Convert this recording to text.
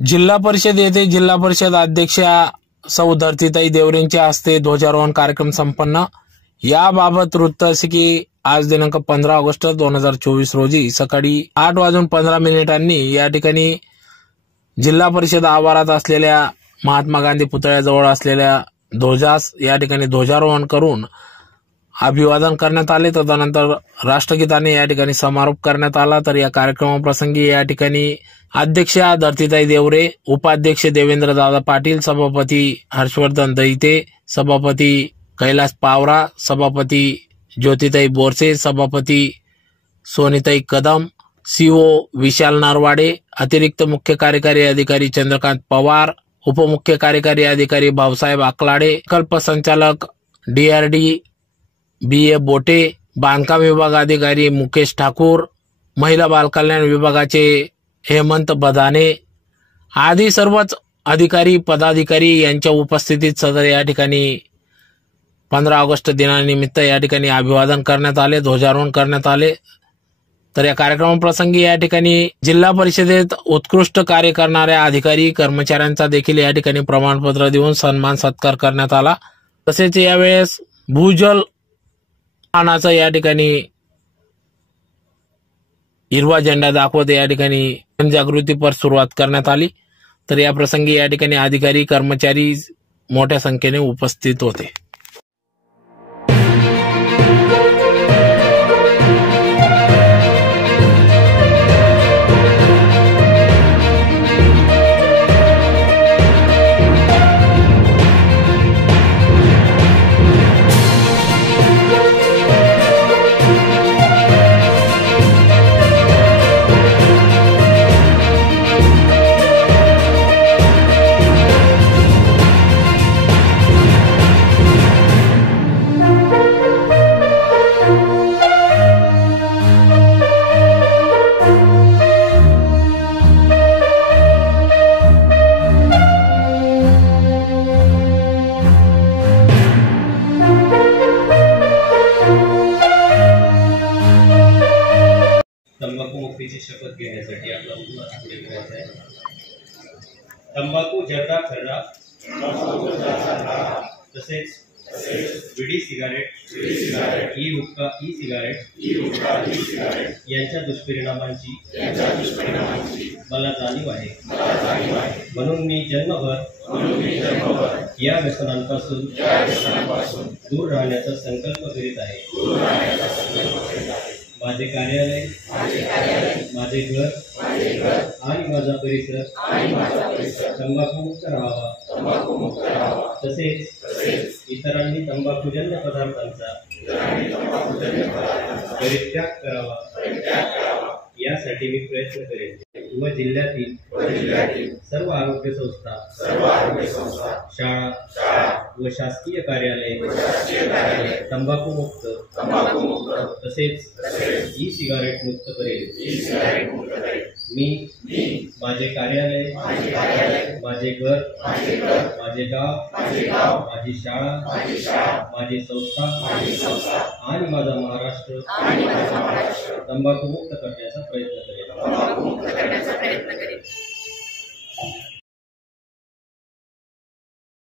जिल्हा परिषद येथे जिल्हा परिषद अध्यक्षा सौ धरतीताई देवरेंच्या हस्ते ध्वजारोहण कार्यक्रम संपन्न. याबाबत वृत्त असे की आज दिनांक पंधरा ऑगस्ट दोन हजार चोवीस रोजी सकाळी आठ वाजून पंधरा मिनिटांनी या ठिकाणी जिल्हा परिषद आवारात असलेल्या महात्मा गांधी पुतळ्याजवळ असलेल्या ध्वजास या ठिकाणी ध्वजारोहण करून अभिवादन करण्यात आले तदनंतर राष्ट्रगीताने या ठिकाणी समारोप करण्यात आला. तर या कार्यक्रमाप्रसंगी या ठिकाणी अध्यक्षा धरतीताई देवरे उपाध्यक्ष देवेंद्र दादा पाटील सभापती हर्षवर्धन दैते सभापती कैलास पावरा सभापती ज्योतिताई बोरसे सभापती सोनीताई कदम सीओ विशाल नारवाडे अतिरिक्त मुख्य कार्यकारी अधिकारी चंद्रकांत पवार उपमुख्य कार्यकारी अधिकारी भाऊसाहेब आकलाडे कल्प संचालक डीआरडी बी. ए. बोटे बांधकाम विभाग अधिकारी मुकेश ठाकूर महिला बालकल्याण विभागाचे हेमंत बदाने आदी सर्वच अधिकारी पदाधिकारी यांच्या उपस्थितीत सदर या ठिकाणी पंधरा ऑगस्ट दिनानिमित्त या ठिकाणी अभिवादन करण्यात आले ध्वजारोहण करण्यात आले. तर या कार्यक्रमाप्रसंगी या ठिकाणी जिल्हा परिषदेत उत्कृष्ट कार्य करणाऱ्या अधिकारी कर्मचाऱ्यांचा देखील या ठिकाणी प्रमाणपत्र देऊन सन्मान सत्कार करण्यात आला. तसेच यावेळेस भूजल मानाचा या ठिकाणी हिरवा झेंडा दाखवत या ठिकाणी जनजागृतीपर सुरुवात करण्यात आली. तर या प्रसंगी या ठिकाणी अधिकारी कर्मचारी मोठ्या संख्येने उपस्थित होते. तंबाखू शपथ घेण्यासाठी आपला पुन्हा पुढे करायचा आहे. तंबाखू जर्दा खर्रा तसेच विडी cigarette e hookah e cigarette यांच्या दुष्परिणामांची मला जाणीव आहे. म्हणून मी जन्मभर या व्यसनांपासून दूर राहण्याचा संकल्प करीत आहे. माझे कार्यालय माझे घर आणि माझा परिसर तंबाखूमुक्त राहावा. तसेच इतरांनी तंबाखूजन्य पदार्थांचा परित्याग करावा. यासाठी मी प्रयत्न करेन. व जिल्ह्यातील सर्व आरोग्य संस्था शाळा व शासकीय कार्यालये. तंबाखू मुक्त तसेच ई सिगारेट मुक्त करेल. मी माझे कार्यालय माझे घर माझे गाव माझी शाळा माझी संस्था आणि माझा महाराष्ट्र तंबाखू मुक्त करण्याचा प्रयत्न करेल. करण्याचा प्रयत्न करेल.